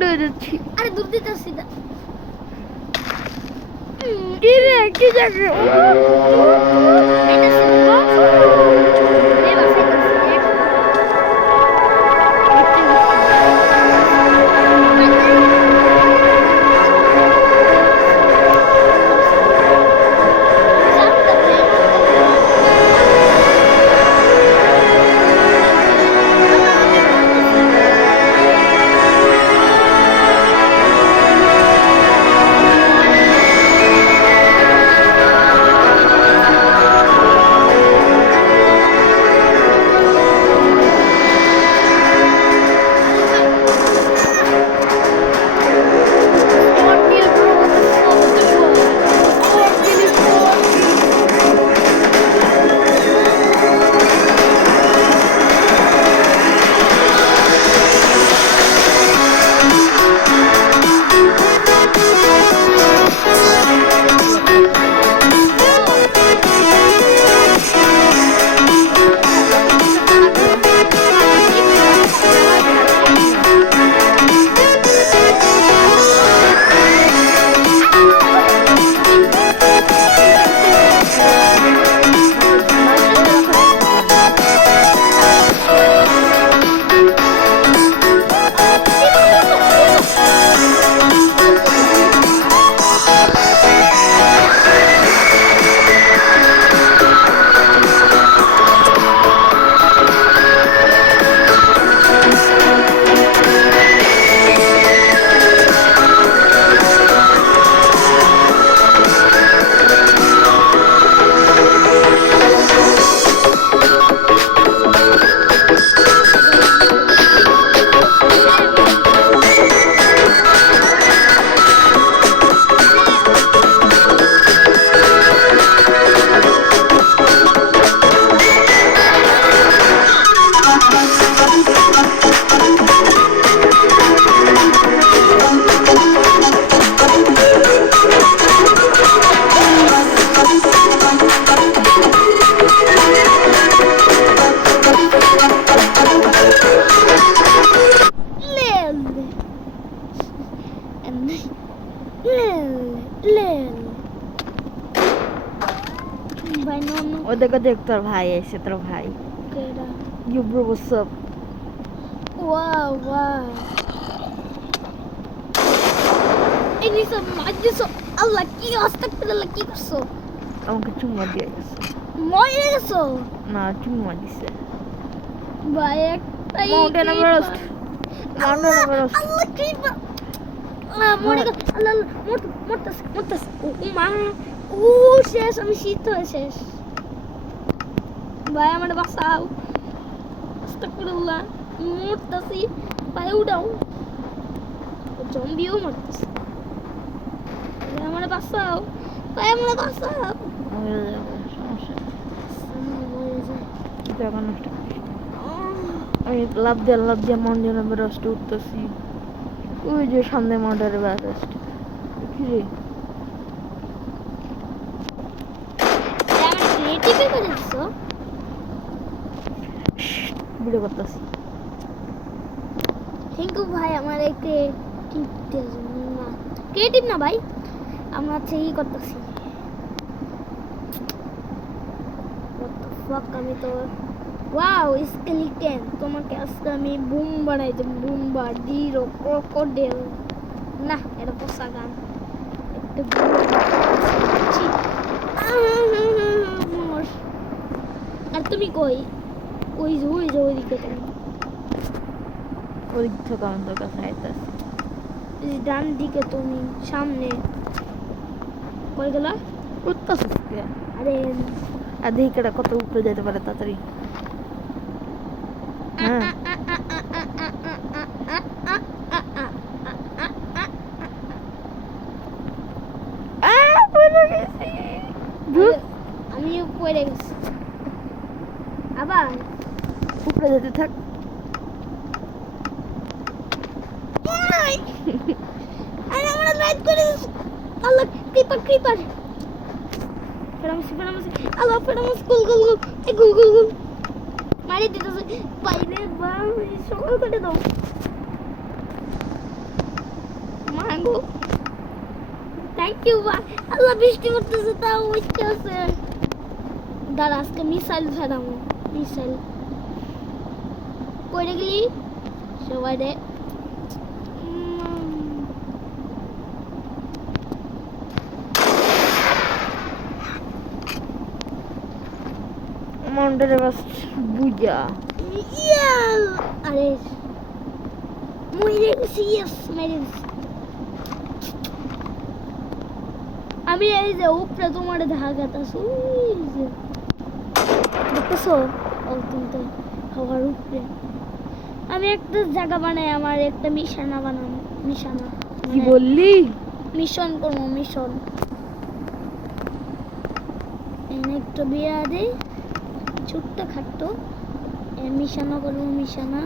গান্ড হয়ে যাচ্ছি। আরে দূর দিতেছি না। কি রে কি যাচ্ছে ওদেরকে দেখ তোর ভাই এসে তোর ভাই you bro what's up Wow, wow. Ini sama aja so. Allah ki astagfirullah ki করছো? আমাকে চুম্মা দিয়ে গেছে। মরে গেছো? না চুম্মা দিছে। ভাই একটাই মাউন্টেন এভারেস্ট। Mountain Everest. আল্লাহ কি মরে গেছে। আল্লাহ মরতাস। ও মা। ও শেষ আমি শীত হয়ে শেষ। ভাই আমার বাঁচাও। আস্তাগফিরুল্লাহ। মরতাছি। ভাই উঠাও। জম্বিও মরতাছে। ভাই আমার বাঁচাও। ভাই আমার বাঁচাও। মরে যাবে সমস্যা। জায়গা নষ্ট করিস। আমি লাভ দিয়ে মাউন্টেন এভারেস্ট উঠতেছি। ওই যে সামনে মাউন্টেন এভারেস্ট। কি রে? ক্রিয়েটিভ করে দিছো? ভিডিও করতেছি। থ্যাংক ইউ ভাই আমার এই ক্রিয়েটিভ না ক্রিয়েটিভ না ভাই আমরা এই করতেছি what the fuck আমি তো ওয়াও স্কেলিটন তোমাকে আজকে আমি বুম বানাই দেব বুম বাড়িরো ক্রোকোডাইল না এটা পোষা গান একটা আর তুমি কই ওই দিকে তুমি ওই থেকে আমাদের কাছে আইতাছে ডান দিকে তুমি সামনে কই গেল উঠতেছিস কে আরে আর দেখি কেটা কত উপরে যেতে পারে তাড়াতাড়ি হ্যাঁ আমি পড়ে গেছি আবার উপরে যেতে থাক আরে আমরা লাইট করে আল্লাহ ক্রিপার ফেরামস আল্লাহ ফেরামস গুল মারি দিতেছে বাইরে বা সকল কেটে দাও ভাঙো। থ্যাংক ইউ ভাই। আল্লাহ বৃষ্টি করতেছে তাও উঠতে আছে। দাঁড়া আজকে মিসাইল ফেরামো। মিসাইল কইরে গেলি সবাই রে। মাউন্টেন এভারেস্ট বুঝা ইয়াল আরে মরে গেছি। ইয়েস মেরে গেছি। আমি এই যে উপরে তোমার ধাগাতাছি দেখতেছো? ও তুমি তো হওয়ার উপরে। আমি একটা জায়গা বানাই, আমার একটা মিশানা বানাবো। মিশানা কি বললি? মিশন করবো মিশন। এনে একটু বিয়া দেই ছোট্ট খাট্ট মিশানা করবো। মিশানা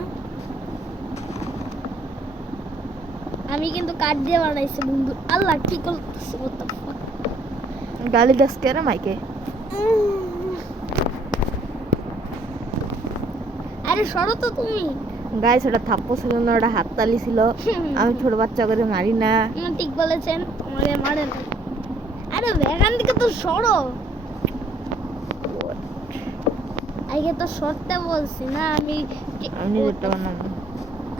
আমি কিন্তু কাঠ দিয়ে বানাইছি বন্ধু। আল্লাহ কি করতেছে? গালি দাস কে রে মাইকে? আরে সরো তো তুমি। গাইস ওটা থাপ্পড় ছিল না, ওটা হাততালি ছিল। আমি ছোট বাচ্চা করে মারি না। ঠিক বলেছেন, আমাকে মারে না। আরে এখান থেকে তো সরো। আগে তো সরতে বলছি না আমি। নিজেরটা বানাবো।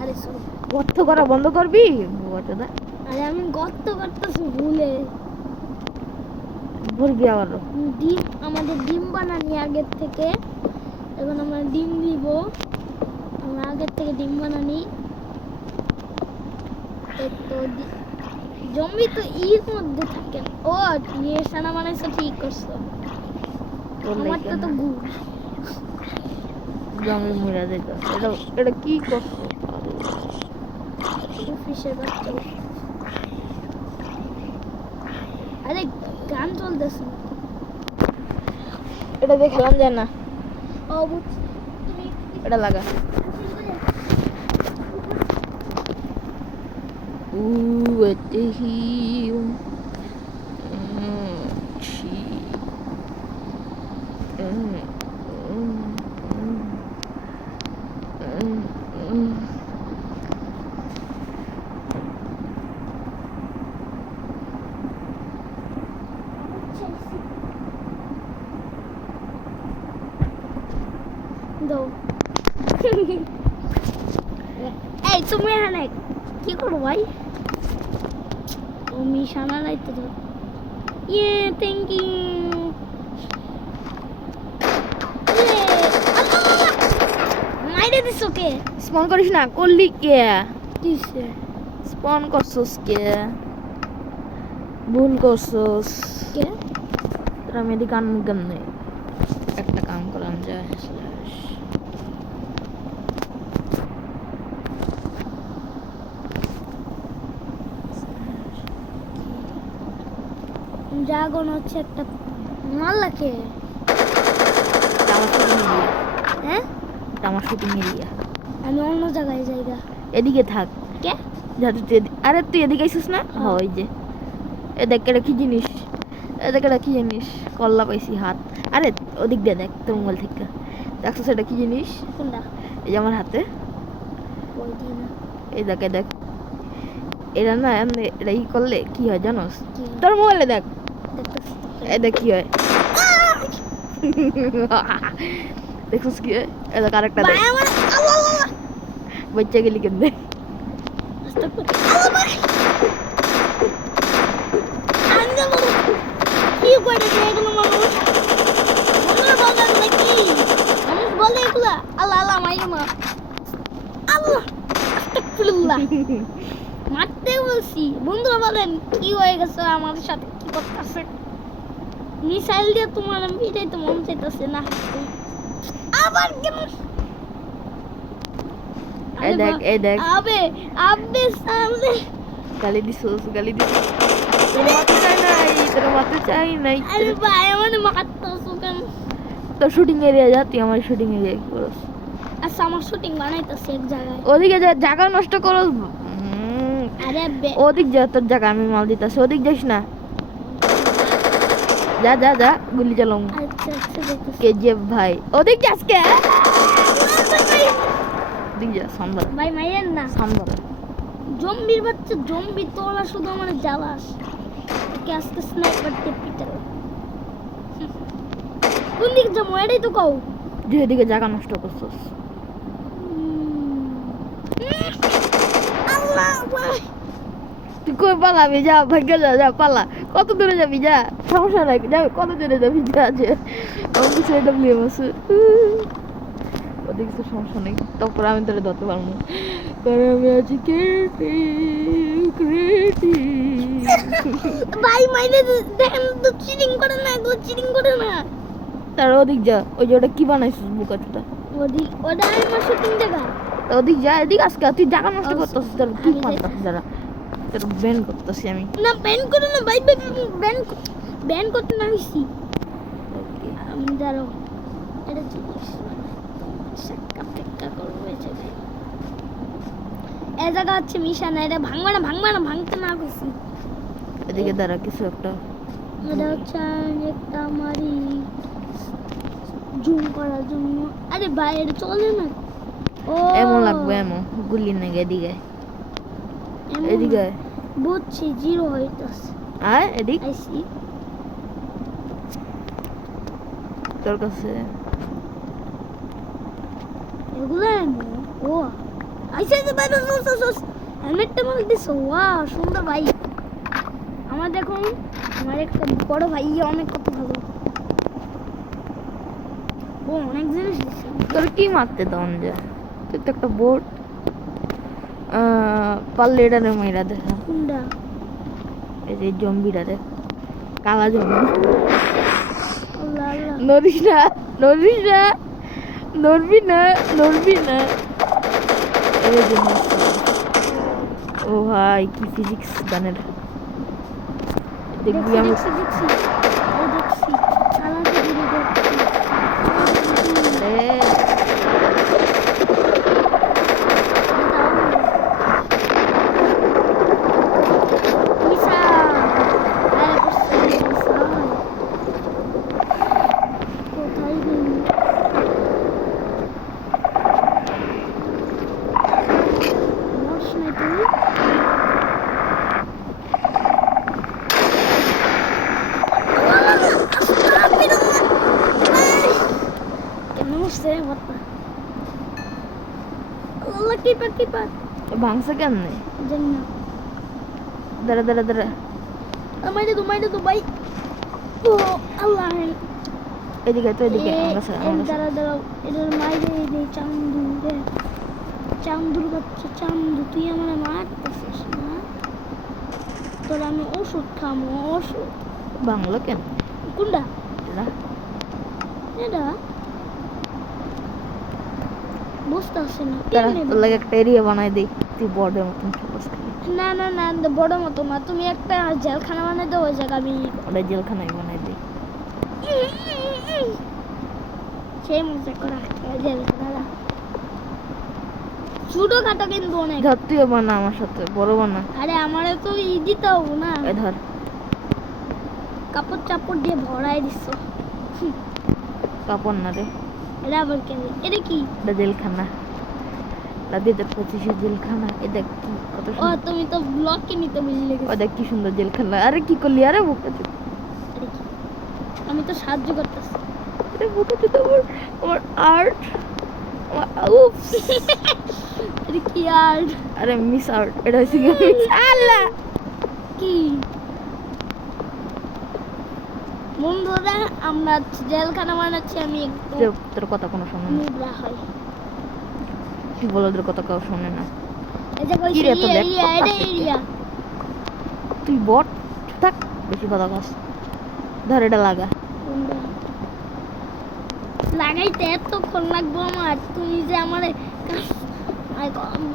আরে সরো। গর্ত করা বন্ধ করবি বাচ্চাদা? আরে আমি গর্ত করতেছি ভুলে। ভরবি আবারও। ডিম আমাদের ডিম বানানি আগের থেকে। এখন আমরা ডিম দিব। আমরা আগের থেকে ডিম বানানি। তো জম্বি তো এর মধ্যে থাকে। ও নিশানা বানাইছো, ঠিক করছো। আমারটা তো গু জমি মুড়া যেত। এটা এটা কি করছো? ফিশের বাচ্চা। আরে গান চলতেছে। এটা দিয়ে খেলাম যায় না। ও বুঝছি। তুমি এটা লাগা। দাও। এই তুমি এখানে কি করো ভাই? ও মিশানা রাইতে দাও। ইয়ে থ্যাংক ইউ। মাইরে দিছো কে? স্পন করিস না, করলি কে? কিসে স্পন করছস কে? ভুল করছস কে? তোরা মেয়েদি কান মুগাম নেই। একটা কাম করলাম যায়। ড্রাগন হচ্ছে একটা মাল্লাকে। হ্যাঁ আমার শুটিং এরিয়া। আমি অন্য জায়গায় জায়গা। এদিকে থাক। কে? যাতে তুই আরে তুই এদিকে আইছিস না? হ্যাঁ ওই যে এ দেখ এটা কি জিনিস? এ দেখ এটা কি জিনিস? কল্লা পাইছি হাত। আরে ওদিক দিয়ে দেখ তোর মোবাইল থেকে। দেখছিস এটা কি জিনিস? কোনটা? এই যে আমার হাতে। ওই দিই না। এই দেখ দেখ। এটা না এটা ই করলে কি হয় জানোস? কি? তোর মোবাইলে দেখ। দেখতেছি। এই দেখ কি হয়। দেখছিস কি হয়? এই দেখ আরেকটা দেখ। ভাই আমার আল্লাহ আল্লাহ। বাচ্চা গেলি কেন? আস্তাগফিরুল্লাহ। আল্লাহ ভাই। আঙ্গা বলো। কি করে রে এগুলো মানুষ? বন্ধুরা বলেন নাকি? মানুষ বলে এগুলো? আল্লাহ আল্লাহ মাইরে মা। আল্লাহ আস্তাগফিরুল্লাহ। মারতে বলছি। বন্ধুরা বলেন কি হয়ে গেছে আমাদের সাথে, কি করতেছে? মিসাইল দিয়ে তোমার মিটাই তো মন চাইতেছে না। আবার কেন? এই দেখ এই দেখ। আবে আবে সামনে গালি দিছস গালি দিছস। তোর মাথা চাই নাই, তোর মাথা চাই নাই। আরে ভাই আমার মারতেছো কেন? তোর শুটিং এরিয়া যা, তুই আমার শুটিং এরিয়া কি করস? আচ্ছা আমার শুটিং বানাইতেছে এক জায়গায়। ওদিকে যা, জায়গা নষ্ট করস। আরে ওদিক যা, তোর জায়গা আমি মাল দিতাছি। ওদিক যাস না। যা যা যা, গুলি চালাম। আচ্ছা আচ্ছা দেখতেছি। কেজিএফ ভাই ওদিক যাস কে? ওদিক যা, সামনে ভাই মাইরেন না। সামনে জম্বির বাচ্চা জম্বি তোরা শুধু আমার জ্বালাস ওকে আজকে স্নাইপার দিয়ে পিটাল কোন দিকে যাবো এটাই তো কও যেদিকে জায়গা নষ্ট করছস আল্লাহ ভাই তুই কই পালাবি যা ভাগ্য যা যা পালা কত দূরে যাবি যা সমস্যা নাই যা কত দূরে যাবি যা আছে আমার কিছু ডব্লিউ আছে ওদের কিছু সমস্যা নেই তারপর আমি তোরে ধরতে পারবো না কারণ আমি আছি ক্রিয়েটিভ ভাই মাইনে দেখেন তো চিটিং করে না এগুলো চিটিং করে না তার ওদিক যা ওই যে ওটা কি বানাইছিস বুকাচুটা ওটা আমার শুটিং জায়গা তা ওদিক যা এদিক আজকে তুই জায়গা নষ্ট আচ্ছা, করতেছিস তোর কি আমি পারতাছিস যারা তোর ব্যান করতেছি আমি না ব্যান করে না ভাই ব্যান করতে না হইছি আমি দাঁড়াও এটা জিনিস সাক্কা টেক্কা করবো এই জায়গায় এই জায়গা হচ্ছে মিশানা এটা ভাঙবে না ভাঙতে না কইছি এদিকে দাঁড়া কিছু একটা এটা হচ্ছে একটা মারি জুম করার জন্য আরে ভাই এটা চলে না ও এমন লাগবে এমন গুলি নেগে এদিকে এমন এদিকে আয়। বুঝছি জিরো হইতাছে আয় এদিক আইসি তোর কাছে এগুলো এমন ও আইসা যে ভাই হেলমেটটা মাল দিছো ওয়াও সুন্দর ভাই আমার দেখুন আমার একটা বড় ভাই অনেক কত ভালো ও অনেক জিনিস দিছে তোর কি মারতে দন যা তুই তো একটা বোট পারলে এটা মাইরা দেখা কোনটা এই যে জম্বিটা রে কালা জম্বি আল্লাহ আল্লাহ নড়িস না নড়িস না নড়বি না নড়বি না এই যে মারছে। ও ভাই কি ফিজিক্স গানের দেখবি আমি দেখছি ও দেখছি চালাতে দিদি দেখছি এ, মিশা আরে করছে মিশা কোথায় গেলি মরছ না তুই কেমন হচ্ছে বার্তা আল্লাহ কিপার ভাঙছে কেমনে জানি না দাঁড়া দাঁড়া দাঁড়া মাইরে তো ভাই ও আল্লাহ এদিকে তো এদিকে আমার কাছে আমার কাছে দাঁড়াও এটার মাইরে এই চান্দুর বাচ্চা চান্দু তুই আমার মারতেছিস না তোর আমি ওষুধ খামো ওষুধ বাংলা কেন কোনটা এটা এটা বুঝতে আসছে না তারা কেমনে তোর লাগে একটা এরিয়া বানাই দিই তুই বর্ডের মতন ফোকাস করি না বড় মতো মা তুমি একটা জেলখানা বানাই দাও ওই জায়গা আমি ওটা জেলখানায় বানাই দিই সেই মজা করা জেলখানা ছোটো খাটো কিন্তু অনেক ধর তুইও বানা আমার সাথে বড় বানা আরে আমারে তো দিতে হবো না এ ধর কাপড় চাপড় দিয়ে ভরাই দিচ্ছ কাপড় না রে এটা আবার কেন এটা কি এটা জেলখানা এটা 2025 জেলখানা এ দেখ কি কত ও সুন্দর তুমি তো ব্লগ কে নিতে বুঝলে ও দেখ কি সুন্দর জেলখানা আরে কি করলি আরে বুকে আরে কি আমি তো সাহায্য করতেছি আরে বুকে তো আমার আর্ট উফ আরে কি আর আরে মিস আর্ট এটা হচ্ছে মিস আল্লাহ কি বন্ধুরা আমরা জেলখানা বানাচ্ছি আমি একটু তোর কথা কোনো শোনে না নিবরা হয় তুই বলো তোর কথা কেউ শোনে না এই যে কইছি কি রে, তো দেখ এরিয়া কত এটা আছে কি? এরিয়া তুই বট থাক বেশি কথা কস ধর এটা লাগা লাগাইতে এতক্ষণ লাগবো আমার তুমি যে আমার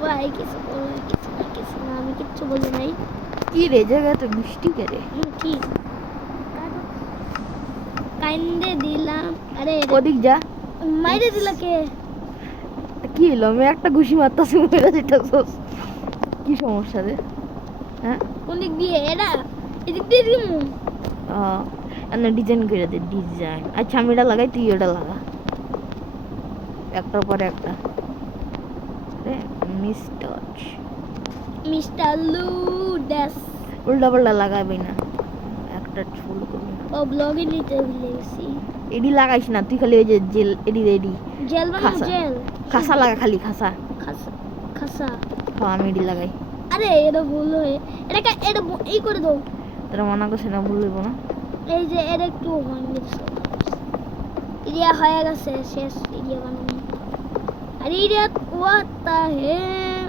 ভাই কিছু না আমি কিচ্ছু বলি নাই কি রে জায়গা তো বৃষ্টি কে রে কি কাইন্দে দিলাম আরে ওদিক যা মাইরে দিলা কে কি হলো আমি একটা ঘুষি মারতাছি মেরে দিতেছস কি সমস্যা রে হ্যাঁ কোন দিক দিয়ে এটা এদিক দিয়ে দিমু এনে ডিজাইন করে দে ডিজাইন আচ্ছা আমি এটা লাগাই তুই ওটা লাগা একটার পরে একটা রে মিস টাচ মিস্টার লুডাস উল্টা পাল্টা লাগাবি না, একটা ফুল করবি না। ও ব্লগে নিতে ভুলে গেছি। এডি লাগাইস না তুই, খালি ওই যে জেল এডি রেডি জেল মানে খাসা। জেল খাসা লাগা, খালি খাসা। খাসা খাসা। হ্যাঁ আমি এডি লাগাই। আরে এটা ভুল হয়ে এটা এই করে দাও। তোরা মনে করছিস না ভুল হইব না? এই যে এটা একটু ভাঙিয়ে দিছো। এরিয়া হয়ে গেছে, শেষ এরিয়া বানানো। আর এরিয়া what the hell?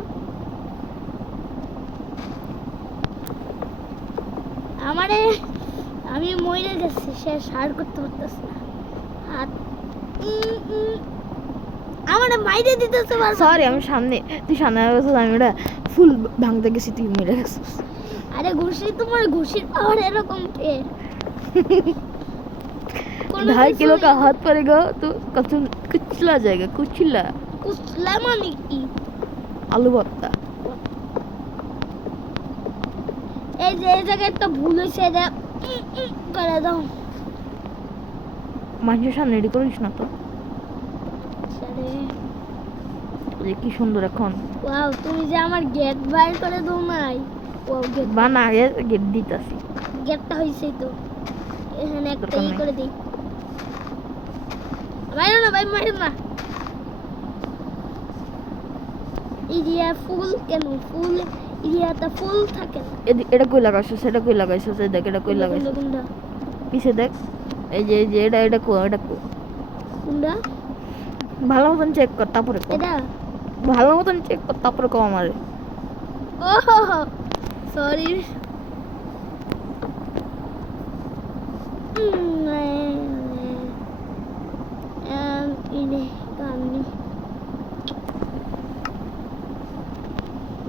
আমি মরে গেছি, শেষ আর করতে পারতেছি না। হাত আমারে মাইরে দিতেছে বারবার। সরি আমি সামনে, তুই সামনে গেছিস, আমি ওটা ফুল ভাঙতে গেছি, তুই মেরে গেছিস। আরে ঘুষি, তোমার ঘুষির পাওয়ার এরকম কে? ढाई किलो का हाथ पड़ेगा तो कसम कुचला जाएगा, कुचला। কুচলা মানে কি? आलू भरता। এই যে এই জায়গায় একটা ভুল হয়েছে, এটা করে দাও। মানুষের সামনে রেডি করিস না তো। আরে যে কি সুন্দর এখন ওয়াও, তুমি যে আমার গেট বাইর করে দাও নাই। ওয়াও, গেট বানা গেট দিতাছি। গেটটা হইছেই তো। এখানে একটা দরকার ই নাই। করে দেই। মাইরো না ভাই, মাইরো না। এরিয়া ফুল কেন? ফুল এরিয়াটা ফুল থাকে না। এটা কই লাগাইছো, সেটা কই লাগাইছো, সেই দেখ এটা কই লাগাইছো, কোনটা পিছে দেখ। এই যে এটা কো, এটা কো। কোনটা? ভালো মতন চেক কর তারপরে কো। এটা ভালো মতন চেক কর তারপরে কো আমারে। Oh sorry. ini kami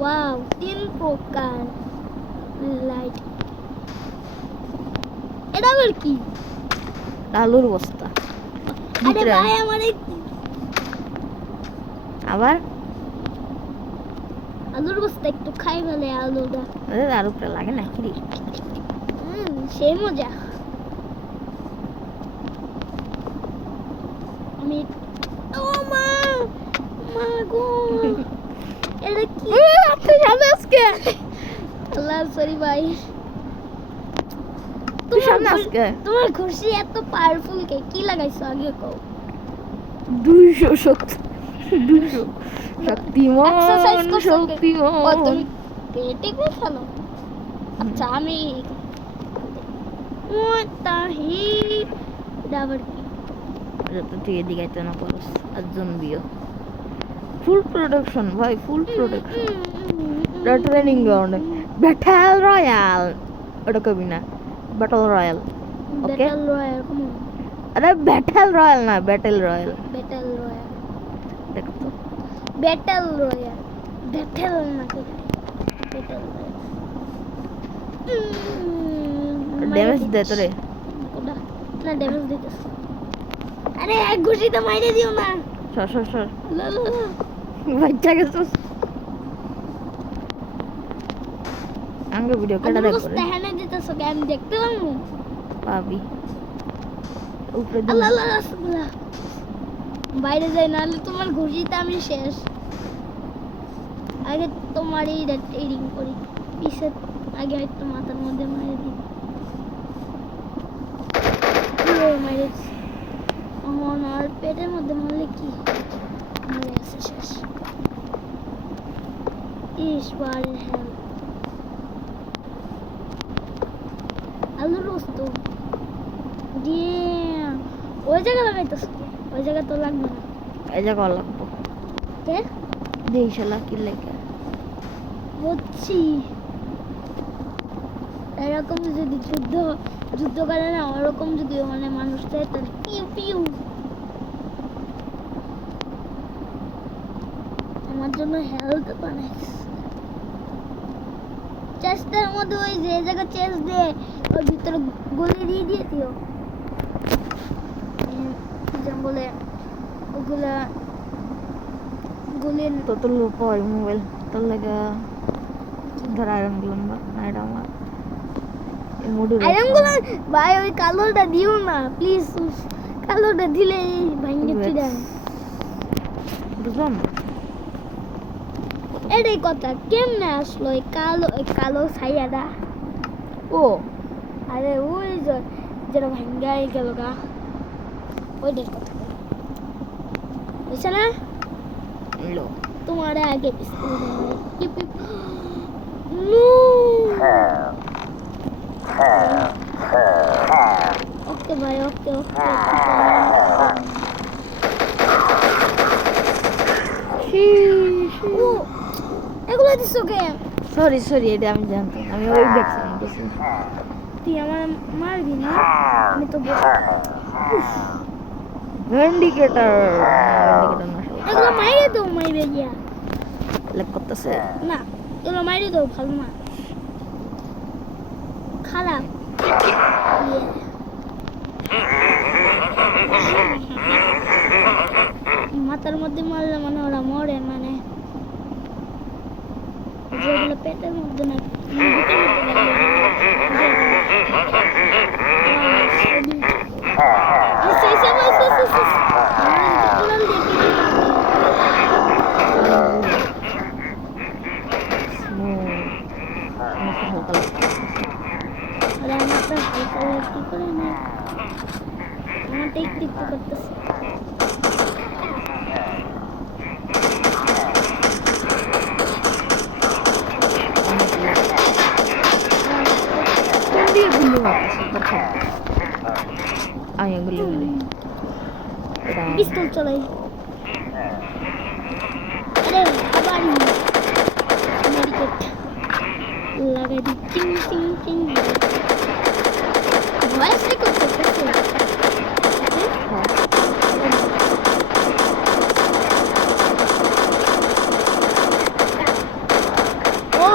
wow, 3 প্রকার লাইট। এটা আবার কি? আলুর বস্তা আরে ভিতরে ভাই আমার আবার আলুর বস্তা একটু খাই ফেলে আলুটা। আর উপরে লাগে না কি রে? সেই মজা। আমি ও মা মা গো, এটা কি? তুই সামনে আজকে, আল্লাহ সরি ভাই। তুই সামনে আজকে তোমার খুশি এত পাওয়ারফুল কে? কি লাগাইছো আগে কও। 200 শক্তি, 200 শক্তিমান, এক্সারসাইজ করছো কে? ও শক্তিমান। তুমি পেটে কো ফেলো। আচ্ছা আমি ও তাহি ডাবর কি? যত তুই এদিকে আইতে না পারস আর জনবিও ফুল প্রোডাকশন ভাই, full production. Training ground battle royale, ওটা কবি না, battle royale. Okay battle royale কম। আরে ব্যাটল রয়্যাল না, ব্যাটল রয়্যাল। ব্যাটল রয়্যাল, দেখ তো ব্যাটল রয়্যাল, ব্যাটল না কি? Battle royale. ড্যামেজ দে তোরে। কোডা না ড্যামেজ দিতেছ। আরে এক ঘুষিতে মাইরে দিও না। সর লা লা লা। বাচ্চা গেছিস আঙ্গে ভিডিও কেটে আলুর দেখ করে বস্তা হেনে দিতেছ কে? আমি দেখতে পাবো? পাবি উপরে দিন। আল্লাহ আল্লাহ রাসূলুল্লাহ। বাইরে যাই নাহলে তোমার ঘুষিতে আমি শেষ। আগে তোমার এই রিং করি, পিছে আগে একটু মাথার মধ্যে মারে দিই। মারেছি আমার আর পেটের মধ্যে মারলে কি মরে আছে শেষ। ঈশ্বরের হেল আলুর রোস্ত দিয়ে ওই জায়গা লাগাইতেছ, ওই জায়গা তো লাগবে না। এই জায়গা লাগবো কে দেই শালা কি লেখা বুঝছি। এরকম যদি যুদ্ধ করে না, ওরকম যদি মানে মানুষ চায় তাহলে পিউ পিউ। আমার জন্য হেলথ বানাইছে চেস্টের মধ্যে, ওই যে জায়গা চেস্ট দিয়ে ওর ভিতরে গুলি দিয়ে দিও। যেমন বলে ওগুলা গুলি তো তোর লোক হয় মোবাইল তোর লাগা ধর আয়রন গুলাম না, এটা আমার এই মোডে আয়রনগুলো ভাই ওই কালোটা দিও না প্লিজ। কালোটা দিলে ভাঙে চিড়ান। বুঝলাম কত এটাই কথা কেমনে আসলো এই কালো ছাইয়াটা ও আরে ওই যে যেটা ভাঙ্গাই গেল গা ওইটার কথা বুঝছে না লো তোমার আগে পিস্তল ওকে ভাই ওকে ওকে ও এগুলো দিস ওকে সরি এটা আমি জানতাম আমি ওই দেখছিলাম বুঝছি তুই আমার মারবি না আমি তো ভেন্ডিকেটর না এগুলো মাইরে দাও মাইরে গিয়া লেক করতেছে না এগুলো মাইরে দাও ভালো না খারাপ মাথার মধ্যে মারলে মানে ওরা মরে মানে যেগুলো পেটের মধ্যে না কি করে না আমার দেখতে করতেছে পিস্তল চলাই আরে আবার মেডিকেট লাগাই দি চিং চিং চিং ভয়েস রেকর্ড করতেছে ও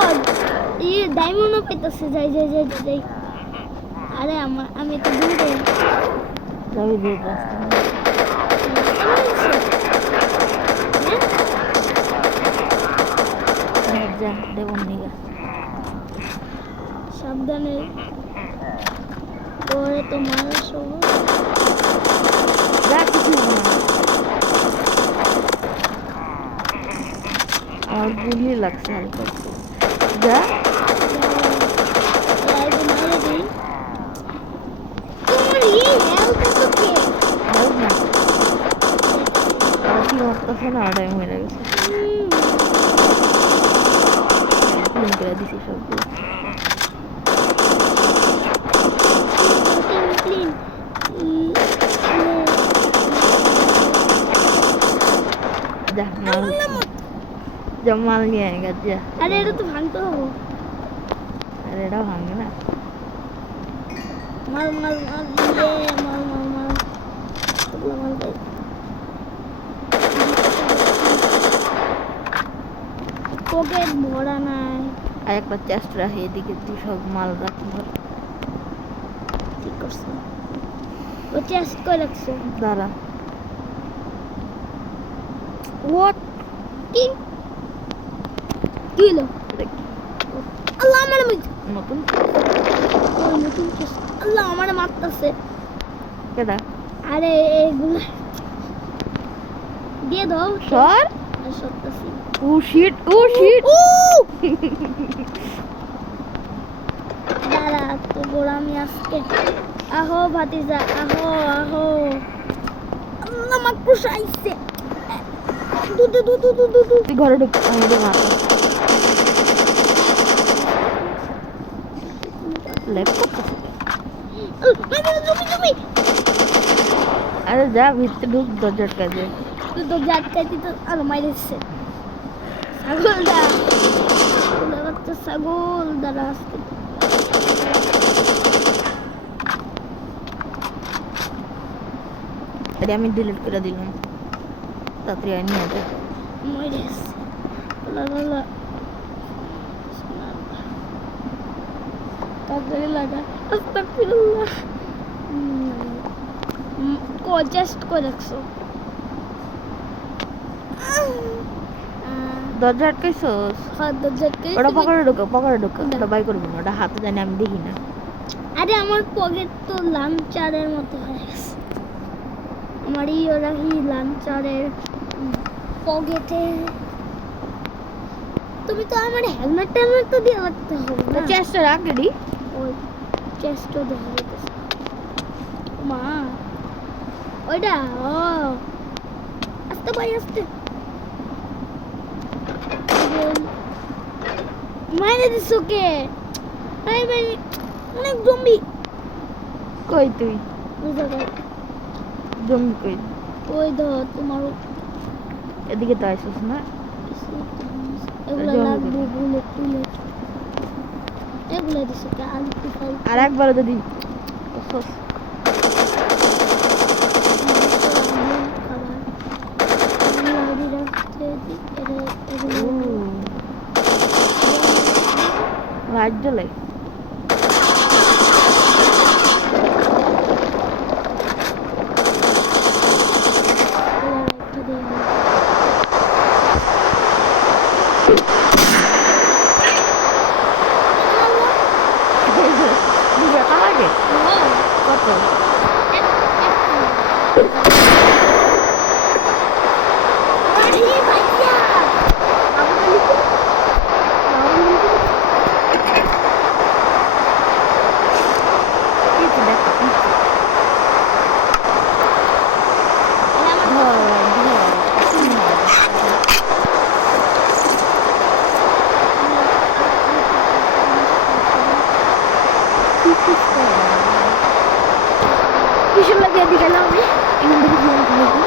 এই ডায়মন্ডও পেতেছে যাই আরে আমি তো দূরে যাবি দিয়ে রাস্তা যা দেবন নিগা সাবধানে পরে তো মারা সব যা কিছু আর গুলি লাগছে হালকা যা না টাইম হয়ে গেছে ক্লিন করে দিছি সবগুলো মাল নিয়ে আয় গেছে আরে এটা তো ভাঙতে হবে আরে এটা ভাঙবে না মাল পকেট ভরা নাই আর একটা চেস্ট রাখি এদিকে তুই সব মাল রাখি ঠিক করছো ও চেস্ট করে রাখছো দাঁড়া হোয়াট কি হলো আল্লাহ আমার নতুন আল্লাহ আমার মারতেছে কেডা আরে এগুলো দিয়ে দাও সর সরতেছি ও শিট দাঁড়া তো বড় আমি আজকে আহো ভাতিজা আহো আল্লাহ মাকুশ আইছে তুই ঘরে ঢুক আমি তো মারব তুমি আরে যা ভিতরে ঢুক দরজার কাছে তুই তো যাচ্ছি তো আর মাইরেছে ছাগলটা ছাগল দাঁড়া আসতে আরে আমি ডিলিট করে দিলাম তাড়াতাড়ি নিয়ে যা মাইরেছে তাড়াতাড়ি লাগা আস্তাগফিরুল্লাহ জাস্ট করে রাখছো দরজা আটকাইছস হ্যাঁ দরজা আটকাই ওটা পকেটে ঢুকা ওটা বাই করবো না ওটা হাতে জানি আমি দেখি না আরে আমার পকেট তো লাঞ্চারের মতো হয়ে গেছে আমার ওরা কি লাঞ্চারের পকেটে তুমি তো আমার হেলমেট টেলমেট তো দিয়ে রাখতে হবে তো না চেষ্টা রাখ রেডি ওই চেস্টও দেখা যাইতেছে মা ওইটা ও আস্তে ভাই আস্তে মাইনে দিছো কে ভাই ভাই অনেক জম্বি কই তুই ওই জায়গায় জমি কই ওই ধর তোমার এদিকে তো আইসিস না এগুলো জম্বি লাগবে কই? বুলেট টুলেট এগুলো দিছে কে আলু পিঠাই আর একবার যদি সস লাইট জ্বলে দুটো টাকা লাগে কত কিছু দেখ কিসের লাগে এদিকে এলাম আমি এখান থেকে জীবন খুলেছি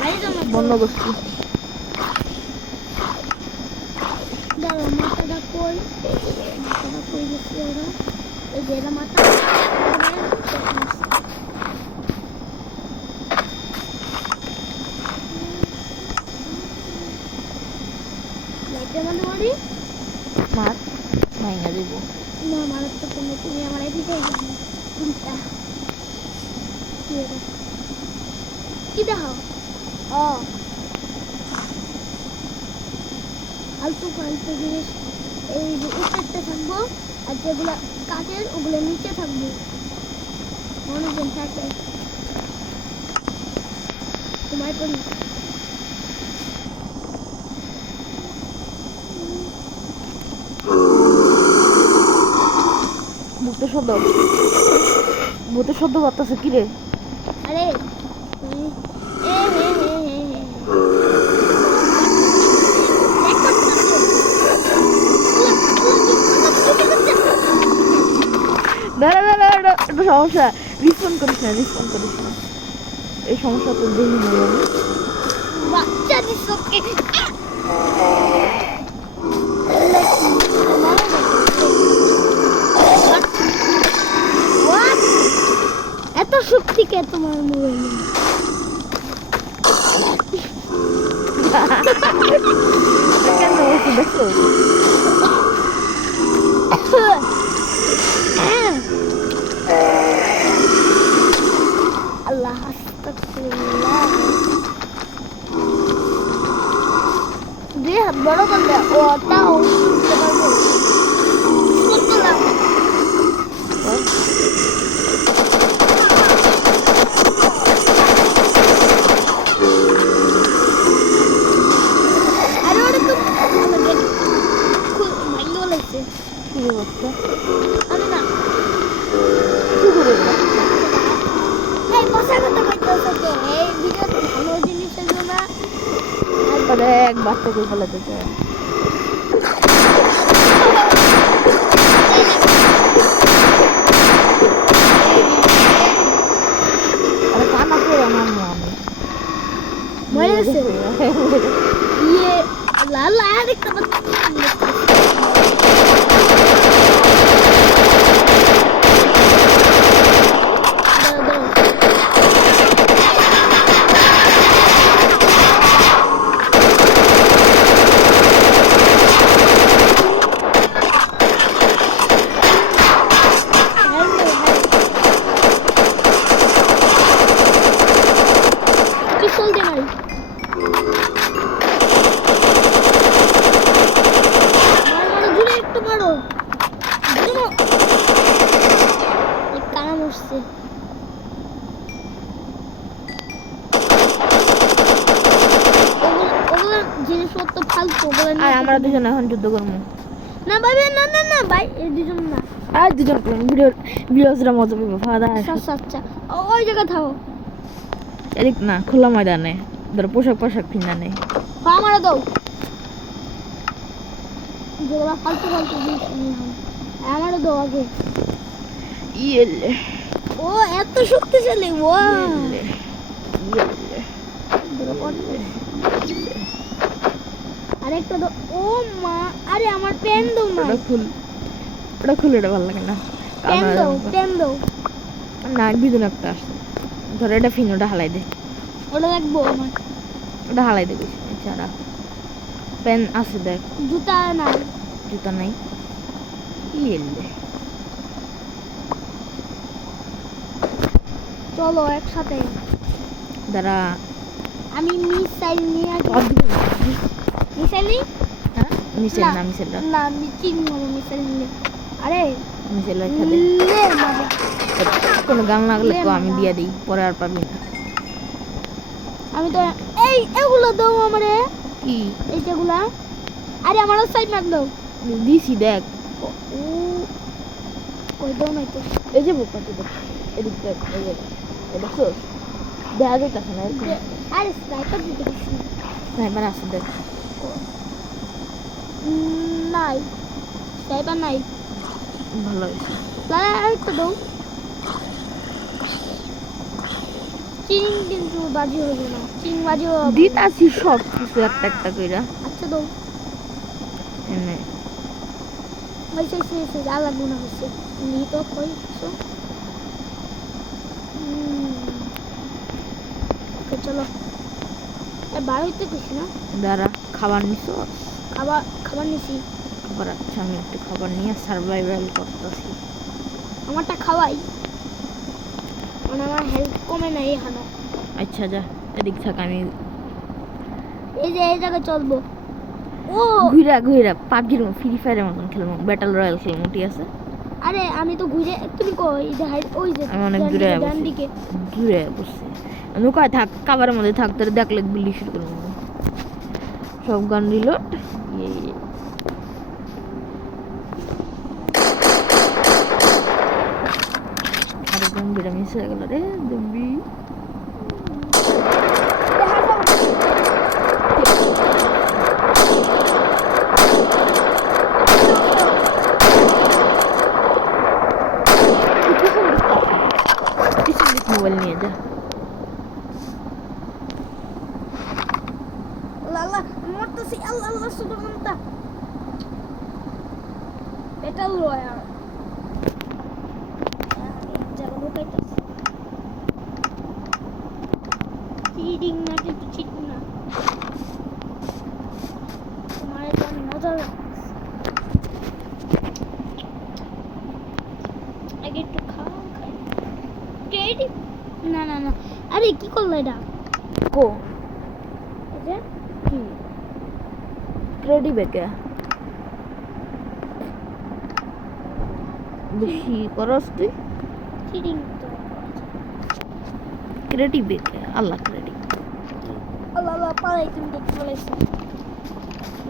বাইরে যাও না তো। বন্ধ করছি। দাঁড়াও, মাথাটা কই? মাথাটা কই গেছে ওরা? এই যে এরা মাথা। লাইটে মানে মারি? মার ভাঙা দিব। না, মারার তো কোনো, তুমি আমার এদিকে উল্টা। কি এটা? কি দেখো? ও, আলতু ফালতু জিনিস এই যে উপরটা থাকবো, আর যেগুলো কাঠের ওগুলো নিচে থাকবে। মনোজন থাকে তোমার করি। ভূতের শব্দ, ভূতের শব্দ করতেছে কি রে? আরে তুমি এ হে হে হে হে দাঁড়া দাঁড়া, একটা সমস্যা। রিসপন্ড করিস না, রিসপন্ড করিস না। এই সমস্যা তো দেখি না আমি। বাচ্চা দিছকে এত শক্তি কে তোমার মোবাইলে? কেন হয়েছে দেখছো? আল্লাহ আস্তাগফিরুল্লাহ। দুই হাত বড় করলে ওটাও উঠতে পারবো। করলাম। আরে ওটা তো আমাকে ভাঙতে বলেছে। কি অবস্থা? আমি না কি করে? এই বসা কথা কইতেছ তো, এই ভিডিওতে ভালো জিনিসের জন্য আরে এক বাচ্চাকে ফেলাতে চায়। আরে কানা করে মারবো আমি। মরে গেছে। ইয়ে লাল লাল দেখতে পাচ্ছি। পিস্তল দিয়ে মারি। মারো জুড়ে একটু মারো। জুড়ো। এই কানা মরছে। ওগুলো জিনিসপত্র ফালতু, ওগুলো আর আমরা দুজন এখন যুদ্ধ করবো। না ভাই, না না না ভাই, এই দুজন না। আর দুজন করবো, ভিডিওসরা মজা পাবো। ফাদা আচ্ছা আচ্ছা, ওই জায়গা থাকো। এদিক না, খোলা ময়দানে ধরো পোশাক কিনা নেই। আমারও দাও। যেগুলো ফালতু ফালতু জিনিস নিলাম, আমারও দাও আগে। ইয়েলে ও এত শক্তিশালী, ও ইয়েলে ইয়েলে। আরেকটা দাও। ও মা, আরে আমার পেন দাও না। ওটা খুলে, এটা ভালো লাগে না। পেন দাও, পেন দাও। না, বিদুন একটা আসছে। ধর এটা ফিন, ওটা হালাই দে। ওটা রাখবো আমার। ওটা হালাই দে বেশি। ছাড়া পেন আছে দেখ। জুতা নাই। জুতা নাই। ইয়েলে চলো একসাথে। দাঁড়া। আমি মিসাইল নিয়ে আসবো। মিসাইল নি? হ্যাঁ মিসেল না, মিসেল না, না আমি চিনি মিসাইল নিলে। আরে মিসেল রেখে দে। লে মজা। কোনো গান লাগলে তো আমি দিয়ে দিই, পরে আর পাবি না। আমি তো এই এগুলো দাও আমারে। কি এই যেগুলা, আরে আমারও সাইড মার দাও। দিছি দেখ। ও কই দাও নাই তো। এই যে বোকাতে দেখ, এদিক দেখ, এই যে দেখছোস, দেখা যাইতাছে না এরকম। আরে স্নাইপার দিতে গেছি। স্নাইপার আছে দেখ। নাই, স্নাইপার নাই। ভালো হয়েছে। আরেকটা দাও। চিং কিন্তু বাজি হইল না, চিং বাজি হবে। দিতাছি সব কিছু একটা একটা কইরা আচ্ছা দাও, এনে হয়েছে যা লাগবো না হয়েছে। নি তো কই সো ওকে চলো, বার হইতে কইছি না। দাঁড়া খাবার নিছো খাবার খাবার নিছি, খাবার আচ্ছা আমি একটু খাবার নিয়ে সার্ভাইভাল করতেছি আমারটা খাওয়াই, মানে আমার হেলথ কমে নাই এখানে। আচ্ছা যা এদিক থাক আমি এই যে এই জায়গায় চলবো। ও ঘুরা ঘুরা পাবজির ফ্রি ফায়ারের মতন খেলবো ব্যাটল রয়্যাল খেলবো ঠিক আছে আরে আমি তো ঘুরে, তুমি কই এই যে ওই যে আমি অনেক ডান দূরে দিকে, ডান বসছি দিকে। দূরে বসছি আমি কয় থাক কাবারের মধ্যে থাক তোর দেখলে গুলি শুরু করবো সব গান রিলোড আরে জম্বিটা মিস হয়ে গেল রে জম্বি মোবাইল নিয়ে যা আল্লাহ মরতেছি, আল্লাহ আল্লাহ সুবহানাল্লাহ। ব্যাটল রয়্যাল জায়গা ঢুকাইতেছি, চিটিং না, কিন্তু চিটিং না, তোমার এটা মজা লাগছে। আগে একটু খাও, খাই টেডি। না না না, আরে কি করলো এটা? কো এই যে কি রেডি বেকে বেশি করস তুই চিটিং তো। ক্রেডিট বেকে আল্লাহ ক্রেডিট আল্লাহ আল্লাহ পালাই, তুমি দেখতে বলেছো।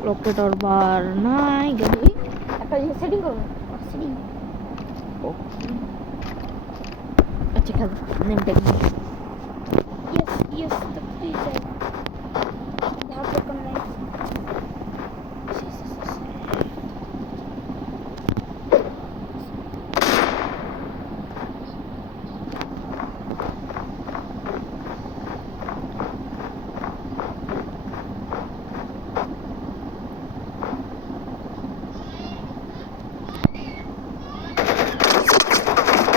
রকেট ওর বার নাই গাবি একটা সেটিং করব চিটিং আচ্ছা খেল নেম ট্যাগ ইয়েস ইয়েস তো প্লিজ ধাপ কোন নাই।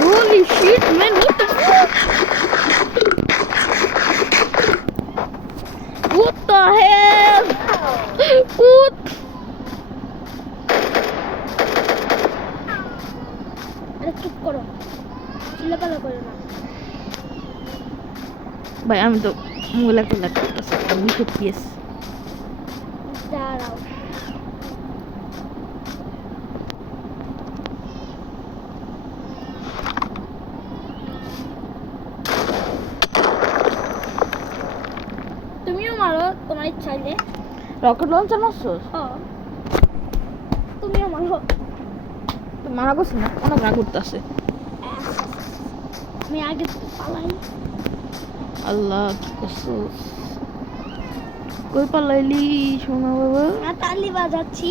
Holy shit, man! What the fuck? What the hell? What? আরে চুপ করো, চিল্লাপাল্লা করো না। ভাই আমি তো মোবাইল একটা লাগতেছে আমি তো পিএস দাঁড়াও, তুমিও মারো তোমার ইচ্ছা হলে। রকেট লঞ্চার মারছস তুমিও মারো। তুই মারা করছিস না অনেক রাগ করতেছে আমি আগে পালাই। আল্লাহ কি করছস কই পালাইলি সোনা বাবা আর তালি বাজাচ্ছি,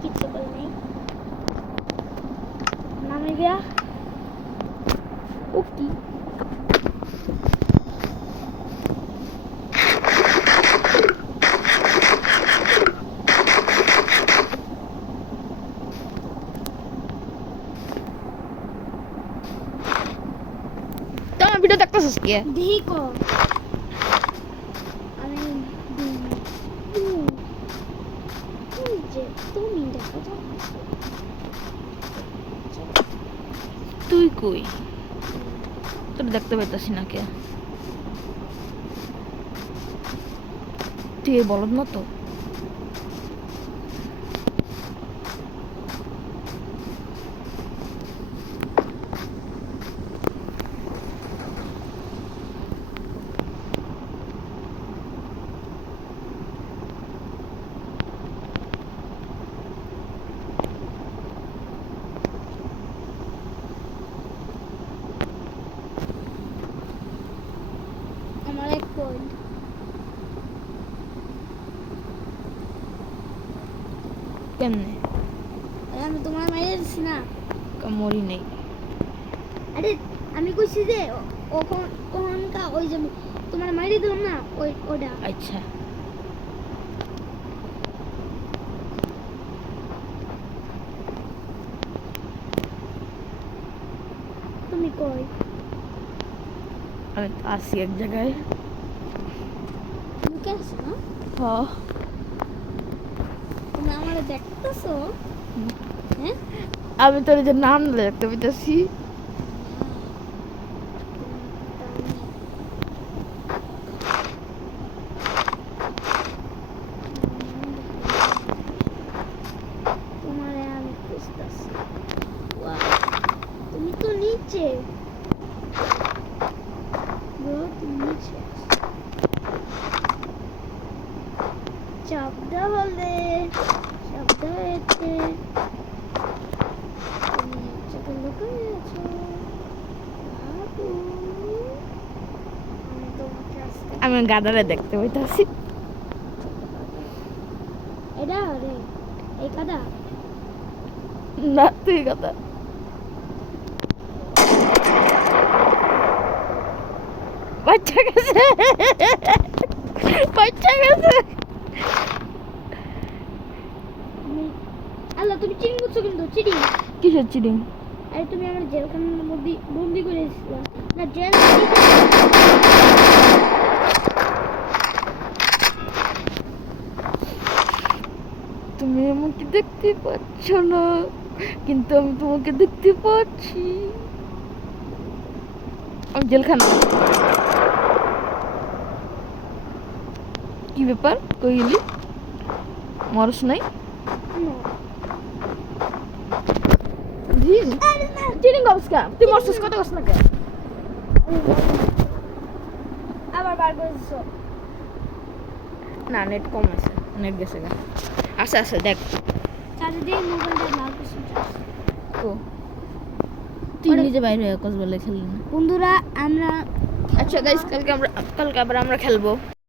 কিচ্ছু করে নেই। নামে গিয়া ও কি তোমার ভিডিও দেখতেছিস কি দেখো আমি ওই যে তুমি দেখো তো। তুই কই তোর দেখতে পাইতাছি না কে তুই এই বলদ না তো আমার এক পয়েন্ট। কেমনে আমি তোমার মাইরে দিছি না। মরি নেই আরে আমি কইছি যে তখন কা ওই যে তোমার মাইরি দিলাম না ওটা আচ্ছা তুমি কই আমি তো আসি এক জায়গায় তুমি কেন না হ তুমি আমারে দেখতেছো হ্যাঁ আমি তোর যে নাম দেখতে পেতেছি তোমারে আমি খুঁজতেছি ওয়াও তুমি তো নিচে গো তুমি নিচে শব্দ হলে শব্দ হয়েছে তুমি নিচে লুকিয়ে আছো বাবু আমি তোমাকে আজকে আমি গাদারে দেখতে পেতেছি এটা রে এই কাদা না তুই কথা বাচ্চা গেছে বাচ্চা গেছে তুমি আল্লাহ তুমি চিটিং করছো কিন্তু চিটিং কিসের চিটিং আরে তুমি আমার জেলখানার মধ্যে বন্দি করে দিয়েছিলা না জেল তুমি আমাকে দেখতে পাচ্ছ না কিন্তু আমি তোমাকে দেখতে পাচ্ছি আমি জেলখানা কি ব্যাপার কই গেলি মরস নাই চিটিং করছ কা তুই মরছিস কত করছ না কে আবার বার করে দিছো না নেট কম আছে নেট গেছে গা আচ্ছা আচ্ছা দেখ চার্জ দিয়ে মোবাইলটা লাল করছি ও তুই নিজে বাইরে হয়ে কস বলে খেললি না বন্ধুরা আমরা আচ্ছা গাইস কালকে আবার আমরা খেলবো